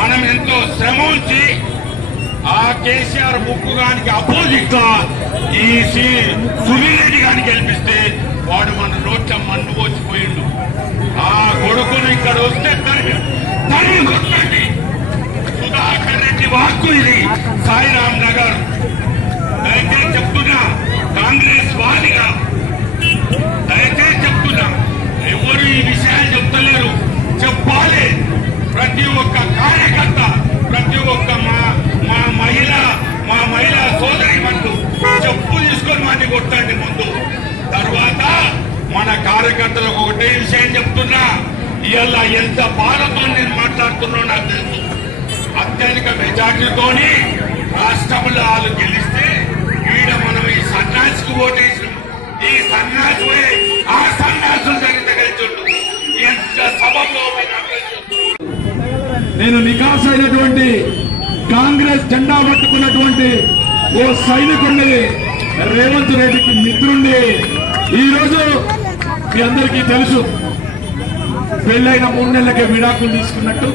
మనం ఎంతో శ్రమ ఉంచి ఆ కేసీఆర్ ముక్కు గానికి అపోజిట్గా ఈ సి సునీల్ రెడ్డి గారిని గెలిపిస్తే వాడు మన నోట్ల మన్ను పోసిపోయిండు. ఆ కొడుకును ఇక్కడ వస్తే తరిమి తరిమి కొట్టండి. సుధాకర్ రెడ్డి వాక్కు ఇది సాయిరామ్ నగర్. దయచేసి చెప్తున్నా కాంగ్రెస్ వాదిగా. దయచేసి చెప్తున్నా ఎవరు ఈ విషయాలు చెప్తలేరు. చెప్పాలి. ప్రతి ఒక్క కార్యకర్త ప్రతి ఒక్క మా మా మహిళ మా మహిళా సోదరి ముందు చెప్పు తీసుకొని మాది కొట్టండి ముందు తర్వాత మన కార్యకర్తలకు ఒకటే విషయం చెప్తున్నా ఇవాళ ఎంత బాధతో నేను మాట్లాడుతున్నా నాకు తెలుసు అత్యధిక మెజార్టీతోని రాష్ట్రంలో వాళ్ళు గెలిస్తే ఈడ మనం ఈ సన్నాసికి ఓటేసినాం. ఈ సన్నాసి ఆ సన్నాసులు జరిగితే గెలిచుంటు ఎంత సభలో నేను నికాస్ అయినటువంటి కాంగ్రెస్ జెండా పట్టుకున్నటువంటి ఓ సైనికుడిని రేవంత్ రెడ్డికి మిత్రుండి ఈరోజు మీ అందరికీ తెలుసు. పెళ్ళైన మూడు నెలలకే విడాకులు తీసుకున్నట్టు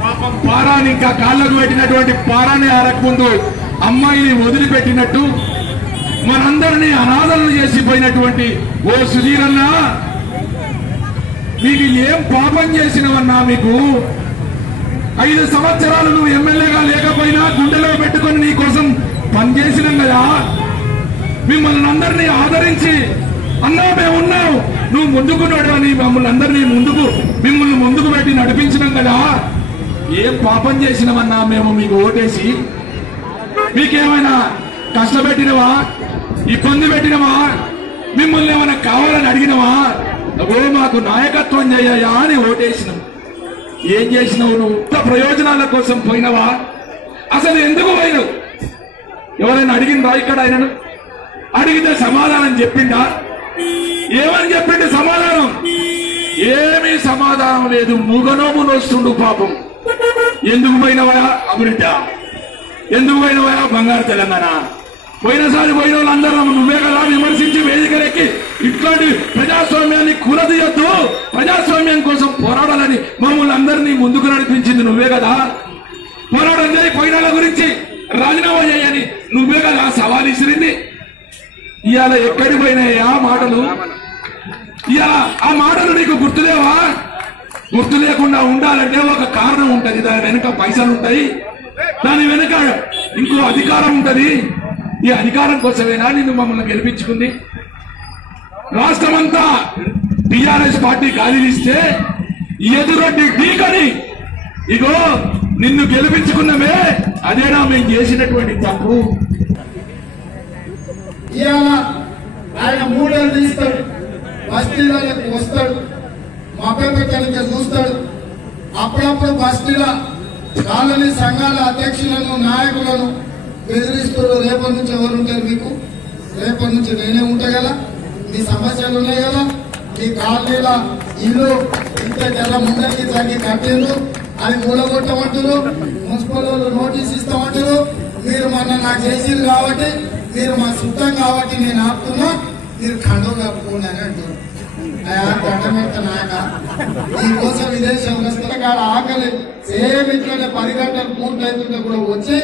పాపం పారాని ఇంకా కాళ్ళకు పెట్టినటువంటి పారాని ఆరకముందు అమ్మాయిని వదిలిపెట్టినట్టు మనందరినీ అనాథలను చేసిపోయినటువంటి ఓ సుధీరన్న నీకు ఏం పాపం చేసినవన్నా మీకు? ఐదు సంవత్సరాలు నువ్వు ఎమ్మెల్యేగా లేకపోయినా గుండెలో పెట్టుకొని నీ కోసం పనిచేసినాం కదా. మిమ్మల్ని అందరినీ ఆదరించి అన్నా మేము నువ్వు ముందుకు నడవని మమ్మల్ని అందరినీ ముందుకు మిమ్మల్ని ముందుకు పెట్టి నడిపించినాం కదా. ఏం పాపం చేసినామన్నా మేము మీకు ఓటేసి? మీకేమైనా కష్టపెట్టినవా? ఇబ్బంది పెట్టినవా? మిమ్మల్ని ఏమైనా కావాలని అడిగినవా? ఓ మాకు నాయకత్వం చేయ్యా అని ఓటేసినాం. ఏం చేసినావు నువ్వు? ప్రయోజనాల కోసం పోయినవా? అసలు ఎందుకు పోయినావు? ఎవరైనా అడిగిందా ఇక్కడ ఆయనను? అడిగితే సమాధానం చెప్పిండా? ఏమని చెప్పిండు సమాధానం? ఏమీ సమాధానం లేదు. మూగనోము నొస్తుండు పాపం. ఎందుకు పోయినవా అభివృద్ధి ఎందుకు పోయినవా బంగారు తెలంగాణ. పోయినసారి పోయిన వాళ్ళందరూ నువ్వే కదా విమర్శించి వేదికలెక్కి ఇట్లాంటి ప్రజాస్వామ్యాన్ని కులదీయొద్దు. ప్రజాస్వామ్యం కోసం పోరాడాలని మమ్మల్ని అందరినీ ముందుకు నడిపించింది నువ్వే కదా. పోరాటం చేయి వాళ్ళ గురించి రాజీనామా చేయని నువ్వే కదా సవాల్ ఇసిరింది. ఇవాళ ఎక్కడికి పోయినాయా మాటలు? ఇవాళ ఆ మాటలు నీకు గుర్తులేవా? గుర్తు లేకుండా ఉండాలంటే ఒక కారణం ఉంటది. దాని వెనుక పైసలు ఉంటాయి. దాని వెనుక ఇంకో అధికారం ఉంటది. ఈ అధికారం కోసమేనా నిన్ను మమ్మల్ని గెలిపించుకుంది? రాష్ట్రమంతా టిఆర్ఎస్ పార్టీ గాలిస్తే ఎదురొడ్డి ఢీకని ఇగో నిన్ను గెలిపించుకున్నమే అదేనా మేము చేసినటువంటి తప్పు? ఇవాళ ఆయన మూడేళ్ళు తీస్తాడు. బస్తీలకు వస్తాడు. మభ్యపెట్టడానికి చూస్తాడు. అప్పుడప్పుడు బస్తీల కాలనీ సంఘాల అధ్యక్షులను నాయకులను బెదిరిస్తాడు. రేపటి నుంచి ఎవరు ఉంటారు మీకు? రేపటి నుంచి నేనే ఉంటా కదా? మీ సమస్యలు ఉన్నాయి కదా? మీ కాలనీల ఇల్లు ఇంత జల ముందరికి తగ్గి కట్టిండ్రు. అది కూలగొట్టమంటారు మున్సిపల్ వాళ్ళు నోటీస్ ఇస్తామంటారు మీరు మొన్న నాకు చేసింది కాబట్టి మీరు మా చుట్టం కాబట్టి నేను ఆపుతున్నా. మీరు ఖండం కప్పుకోండి అని అంటారు నాయన? నీకోసం విదేశం వస్తున్న కాడ ఆకలి సేమ్ ఇంట్లోనే పది గంటలు పూర్తయితుంటే కూడా వచ్చి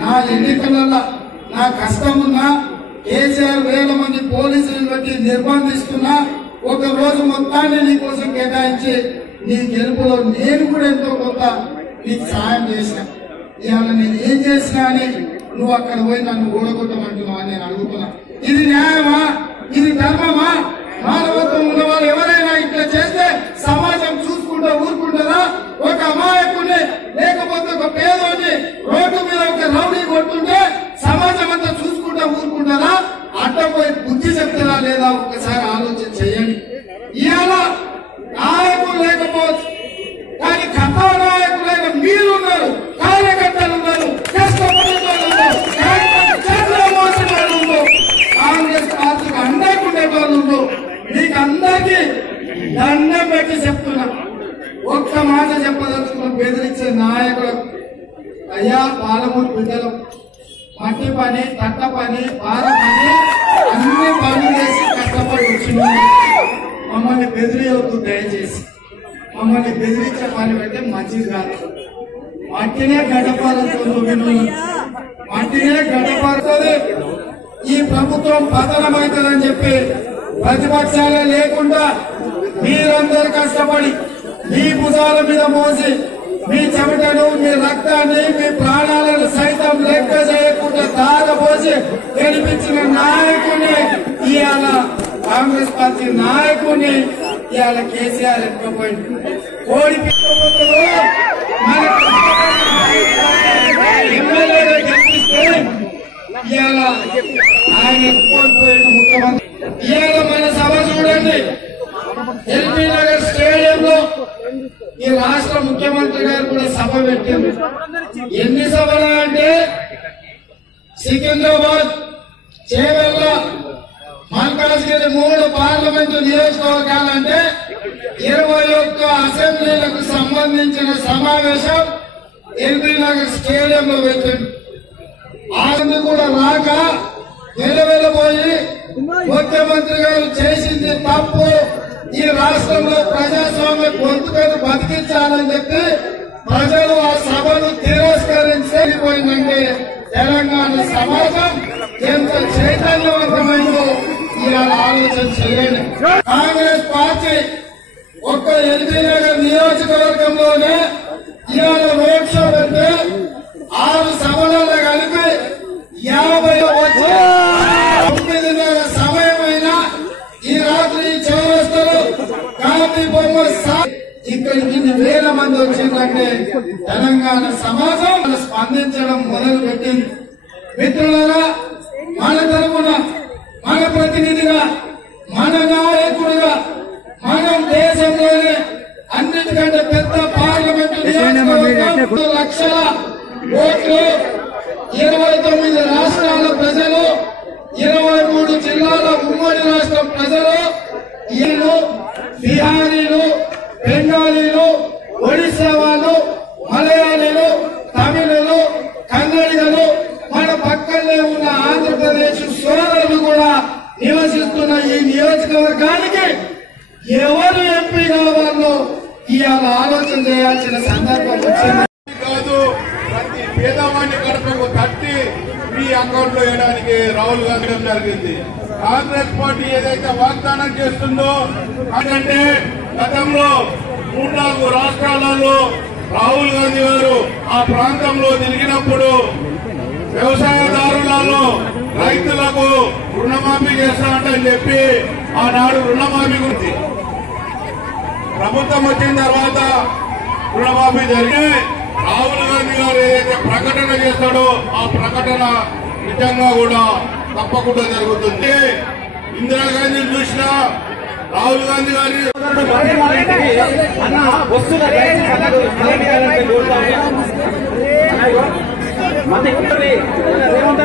నా ఎన్నికలలో నా కష్టమున్నా కేసీఆర్ వేల మంది పోలీసులను బట్టి నిర్బంధిస్తున్నా ఒక రోజు మొత్తాన్ని నీకోసం కేటాయించి నీ గెలుపులో నేను కూడా ఎంతో కొంత నీకు సాయం చేసిన. ఇవాళ నేను ఏం చేసినా అని నువ్వు అక్కడ పోయి నన్ను ఓడగొట్టమంటున్నావు అని నేను అడుగుతున్నా. ఇది న్యాయమా? ఇది ధర్మమా? ఎవరైనా ఇట్లా చేస్తే సమాజం చూసుకుంటా ఊరుకుంటుందా? ఒక అమ్మాయి లేకపోతే ఒక పేదోని రోడ్డు మీద ఒక రౌడీ కొట్టుంటే సమాజం అంతా చూసుకుంటా ఊరుకుంటుందా అడ్డపోయి బుద్ధి చెప్తారా లేదా ఒక్కసారి ఆలోచన చేయండి ఇవాళ నాయకులు లేకపోవచ్చు కానీ కథానాయకులైన మీరున్నారు కార్యకర్తలు ఉన్నారు కష్టపడే వాళ్ళు ఉన్నారు చేతులు మోసిన వాళ్ళు ఉన్నారు కాంగ్రెస్ పార్టీకి అండకుండే వాళ్ళు ఉన్నారు మీకు అందరికీ దండం పెట్టి చెప్తున్నా ఒక్క మాట చెప్పదలుచుకున్న బెదిరించే నాయకులకు అయ్యా పాలమూరు బిడ్డలు మట్టి పని తట్ట పని పార పని అన్ని పనులు చేసి కష్టపడి వచ్చింది. మమ్మల్ని బెదిరియవద్దు దయచేసి. మమ్మల్ని బెదిరించే పని పెడితే మంచిది కాదు. మట్టినే గడ్డపారుతుంది మట్టినే గడ్డపారుతుంది ఈ ప్రభుత్వం పతనమవుతుందని చెప్పి ప్రతిపక్షాలే లేకుండా మీరందరూ కష్టపడి మీ భుజాల మీద మోసి మీ చెమటను మీ రక్తాన్ని మీ ప్రాణాలను సైతం లెక్క చేయకుండా దారపోసి గెలిపించిన నాయకుడిని ఇవాళ కాంగ్రెస్ పార్టీ నాయకుడిని ఇవాళ కేసీఆర్ ఎత్తుకుపోయింది. ఓడిపోతున్నారు ఎమ్మెల్యేగా గెలిపిస్తే ఇవాళ ఆయన కోల్పోయిన ముఖ్యమంత్రి. ఇవాళ మన సభ చూడండి. ఎల్బీ నగర్ స్టేడియంలో ఈ రాష్ట్ర ముఖ్యమంత్రి గారు కూడా సభ పెట్టారు ఎన్ని సభలు అంటే సికింద్రాబాద్ చేవెళ్ళ మల్కాజ్గిరి మూడు పార్లమెంటు నియోజకవర్గాలంటే ఇరవై ఒక్క అసెంబ్లీలకు సంబంధించిన సమావేశం ఎల్బీ నగర్ స్టేడియంలో పెట్టాడు ఆనంది కూడా రాక వెలువెలబోయి ముఖ్యమంత్రి గారు చేసింది తప్పు. ఈ రాష్ట్రంలో ప్రజాస్వామ్య గొంతుకను బతికించాలని చెప్పి ప్రజలు ఆ సభను తిరస్కరించకపోయిందంటే తెలంగాణ సమాజం ఎంత చైతన్యవంతమైందో ఇవాళ ఆలోచన చేయండి. కాంగ్రెస్ పార్టీ ఒక్క ఎల్బీ నగర్ నియోజకవర్గంలోనే ఇవాళ రోడ్ షో పెడితే ఆరు సభలలో కలిపి యాభై వచ్చే ఇక్కడికి ఇన్ని వేల మంది వచ్చిందంటే తెలంగాణ సమాజం స్పందించడం మొదలు పెట్టింది మిత్రులారా మన తరపున మన ప్రతినిధిగా మన నాయకుడుగా మనం దేశంలోనే అన్నిటికంటే పెద్ద పార్లమెంటు లక్షల ఓట్లు ఇరవై తొమ్మిది రాష్ట్రాల ప్రజలు ఇరవై మూడు జిల్లాల ఉమ్మడి రాష్ట్రం ప్రజలు ఈయన బిహారీలు బెంగాలీలు ఒడిశా వాళ్ళు మలయాళీలు తమిళులు కన్నడిగలు మన పక్కనే ఉన్న ఆంధ్రప్రదేశ్ సోదరులు కూడా నివసిస్తున్న ఈ నియోజకవర్గానికి ఎవరు ఎంపీగా వాళ్ళు ఇవాళ ఆలోచన చేయాల్సిన సందర్భం వచ్చింది. కాదు ప్రతి పేదవాడిని కడపకు తట్టి మీ అకౌంట్లో వేయడానికి రాహుల్ గాంధీ జరిగింది. కాంగ్రెస్ పార్టీ ఏదైతే వాగ్దానం చేస్తుందో అంటే గతంలో మూడు నాలుగు రాష్ట్రాలలో రాహుల్ గాంధీ గారు ఆ ప్రాంతంలో తిరిగినప్పుడు వ్యవసాయదారులలో రైతులకు రుణమాఫీ చేస్తామంటని చెప్పి ఆనాడు రుణమాఫీ గురించి ప్రభుత్వం వచ్చిన తర్వాత రుణమాఫీ జరిగి రాహుల్ గాంధీ గారు ఏదైతే ప్రకటన చేస్తాడో ఆ ప్రకటన నిజంగా కూడా తప్పకుండా జరుగుతుంది. ఇందిరాగాంధీని చూసినా రాహుల్ గాంధీ గారి అన్న వస్తున్న మంది రేవంత్